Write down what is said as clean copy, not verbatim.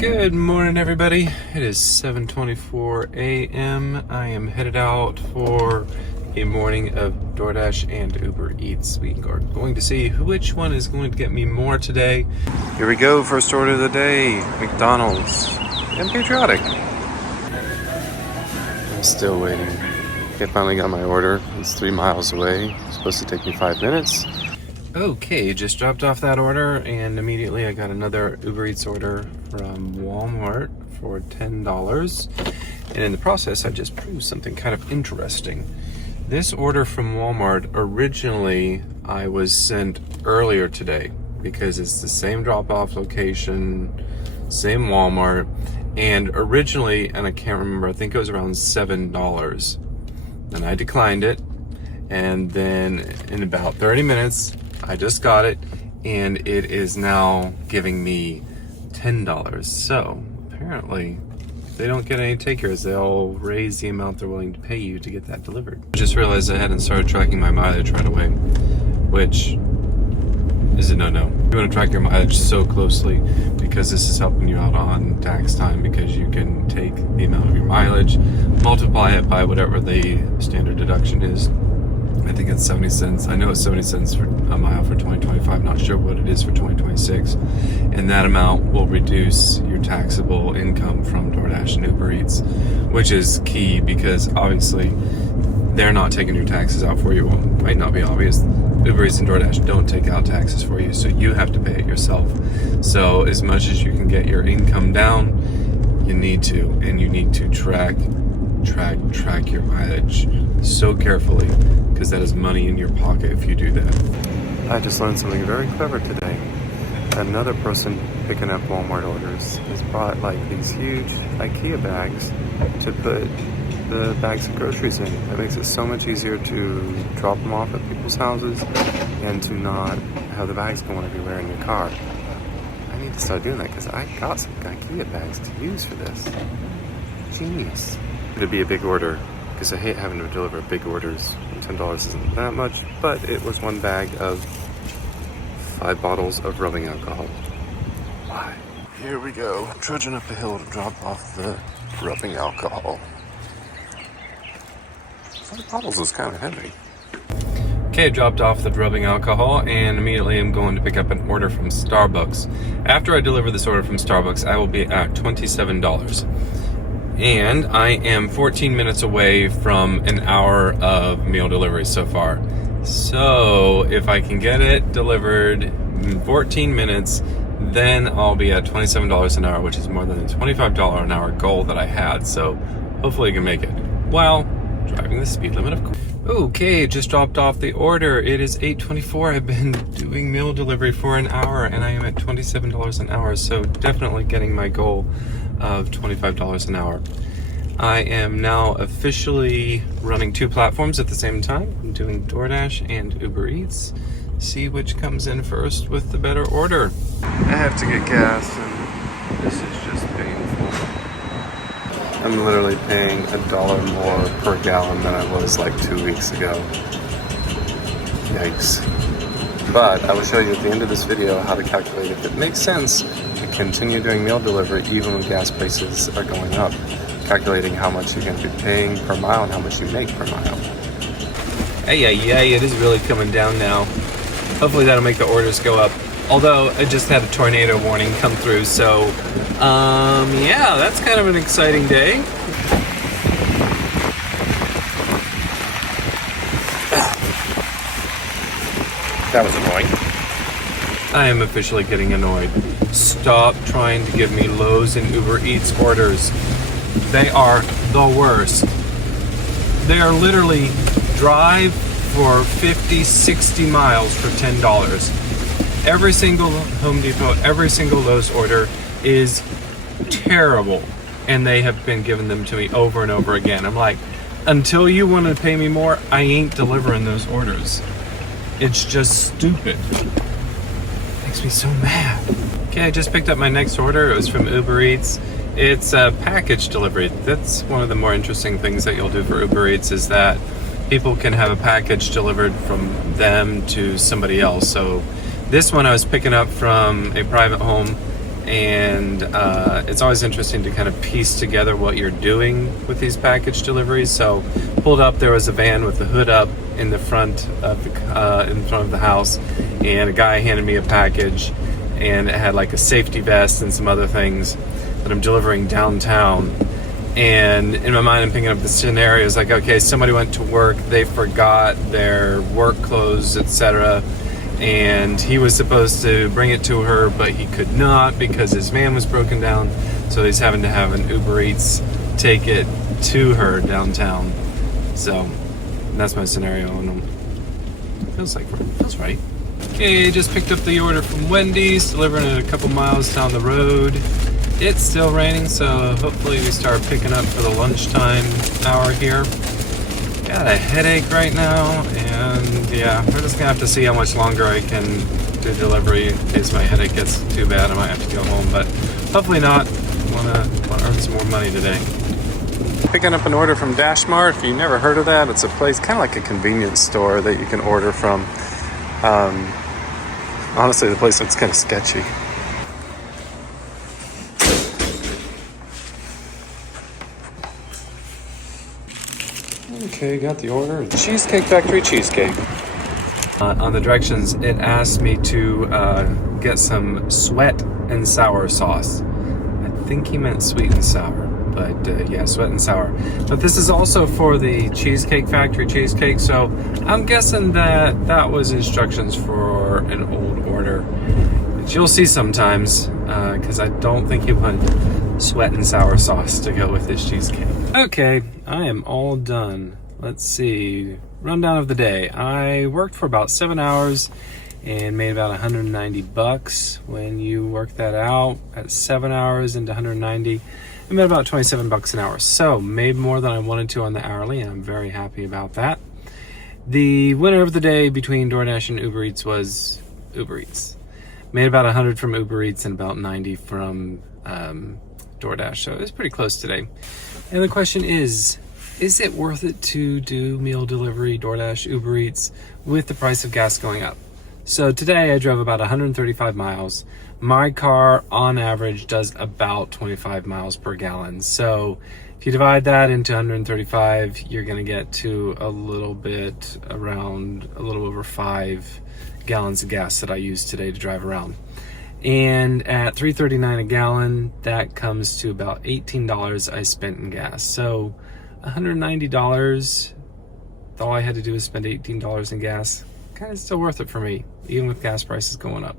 Good morning, everybody. It is 7:24 a.m. I am headed out for a morning of DoorDash and Uber Eats. We are going to see which one is going to get me more today. Here we go. First order of the day, McDonald's. I'm patriotic. I'm still waiting. I finally got my order. It's 3 miles away. It's supposed to take me 5 minutes. Okay, just dropped off that order and immediately I got another Uber Eats order from Walmart for $10. And in the process, I just proved something kind of interesting. This order from Walmart, originally I was sent earlier today because it's the same drop-off location, same Walmart, and originally, and I can't remember, I think it was around $7. And I declined it, and then in about 30 minutes, I just got it, and it is now giving me $10. So apparently, if they don't get any takers, they'll raise the amount they're willing to pay you to get that delivered. I just realized I hadn't started tracking my mileage right away, which is a no-no. You want to track your mileage so closely because this is helping you out on tax time, because you can take the amount of your mileage, multiply it by whatever the standard deduction is. I think it's 70 cents. I know it's 70 cents for a mile for 2025. Not sure what it is for 2026. And that amount will reduce your taxable income from DoorDash and Uber Eats, which is key because obviously they're not taking your taxes out for you. Well, it might not be obvious. Uber Eats and DoorDash don't take out taxes for you, so you have to pay it yourself. So as much as you can get your income down, you need to, and you need to track your mileage so carefully, because that is money in your pocket if you do that. I just learned something very clever today. Another person picking up Walmart orders has brought like these huge IKEA bags to put the bags of groceries in. That makes it so much easier to drop them off at people's houses and to not have the bags going everywhere in your car. I need to start doing that because I got some IKEA bags to use for this. Genius. It'd be a big order because I hate having to deliver big orders. $10 isn't that much, but it was one bag of 5 bottles of rubbing alcohol. Why? Here we go, trudging up the hill to drop off the rubbing alcohol. 5 bottles is kind of heavy. Okay, dropped off the rubbing alcohol and immediately I'm going to pick up an order from Starbucks. After I deliver this order from Starbucks, I will be at $27. And I am 14 minutes away from an hour of meal delivery so far. So if I can get it delivered in 14 minutes, then I'll be at $27 an hour, which is more than the $25 an hour goal that I had. So hopefully I can make it while driving the speed limit, of course. Okay, just dropped off the order. It is 8:24. I've been doing meal delivery for an hour and I am at $27 an hour. So definitely getting my goal of $25 an hour. I am now officially running 2 platforms at the same time. I'm doing DoorDash and Uber Eats. See which comes in first with the better order. I have to get gas and this is just painful. I'm literally paying $1 more per gallon than I was like 2 weeks ago. Yikes. But I will show you at the end of this video how to calculate if it makes sense to continue doing meal delivery even when gas prices are going up. Calculating how much you're going to be paying per mile and how much you make per mile. Hey, it is really coming down now. Hopefully that'll make the orders go up. Although I just had a tornado warning come through, so yeah, that's kind of an exciting day. That was annoying. I am officially getting annoyed. Stop trying to give me Lowe's and Uber Eats orders. They are the worst. They are literally drive for 50, 60 miles for $10. Every single Home Depot, every single Lowe's order is terrible. And they have been giving them to me over and over again. I'm like, until you want to pay me more, I ain't delivering those orders. It's just stupid. Makes me so mad. Okay, I just picked up my next order. It was from Uber Eats. It's a package delivery. That's one of the more interesting things that you'll do for Uber Eats, is that people can have a package delivered from them to somebody else. So this one I was picking up from a private home and it's always interesting to kind of piece together what you're doing with these package deliveries. So pulled up, there was a van with the hood up in the front of the house, and a guy handed me a package, and it had like a safety vest and some other things that I'm delivering downtown. And in my mind, I'm thinking of the scenarios like, okay, somebody went to work, they forgot their work clothes, etc., and he was supposed to bring it to her, but he could not because his van was broken down, so he's having to have an Uber Eats take it to her downtown. So that's my scenario, and feels right. Okay, just picked up the order from Wendy's, delivering it a couple miles down the road. It's still raining, so hopefully we start picking up for the lunchtime hour here. Got a headache right now, and yeah, we're just gonna have to see how much longer I can do delivery in case my headache gets too bad. I might have to go home, but hopefully not. Wanna earn some more money today. Picking up an order from DashMart. If you never heard of that, it's a place kind of like a convenience store that you can order from. Honestly, the place looks kind of sketchy. Okay, got the order. Cheesecake Factory cheesecake. On the directions, it asked me to get some sweet and sour sauce. I think he meant sweet and sour, but yeah, sweet and sour. But this is also for the Cheesecake Factory cheesecake, so I'm guessing that was instructions for an old order, which you'll see sometimes, because I don't think he wanted sweet and sour sauce to go with this cheesecake. Okay, I am all done. Let's see, rundown of the day. I worked for about 7 hours and made about 190 bucks. When you work that out at 7 hours into 190, I made about 27 bucks an hour. So made more than I wanted to on the hourly, and I'm very happy about that. The winner of the day between DoorDash and Uber Eats was Uber Eats. Made about 100 from Uber Eats and about 90 from DoorDash, so it was pretty close today. And the question is it worth it to do meal delivery, DoorDash, Uber Eats, with the price of gas going up? So today I drove about 135 miles. My car, on average, does about 25 miles per gallon. So if you divide that into 135, you're gonna get to a little over 5 gallons of gas that I used today to drive around. And at $3.39 a gallon, that comes to about $18 I spent in gas. So $190, all I had to do was spend $18 in gas. Kind of still worth it for me, even with gas prices going up.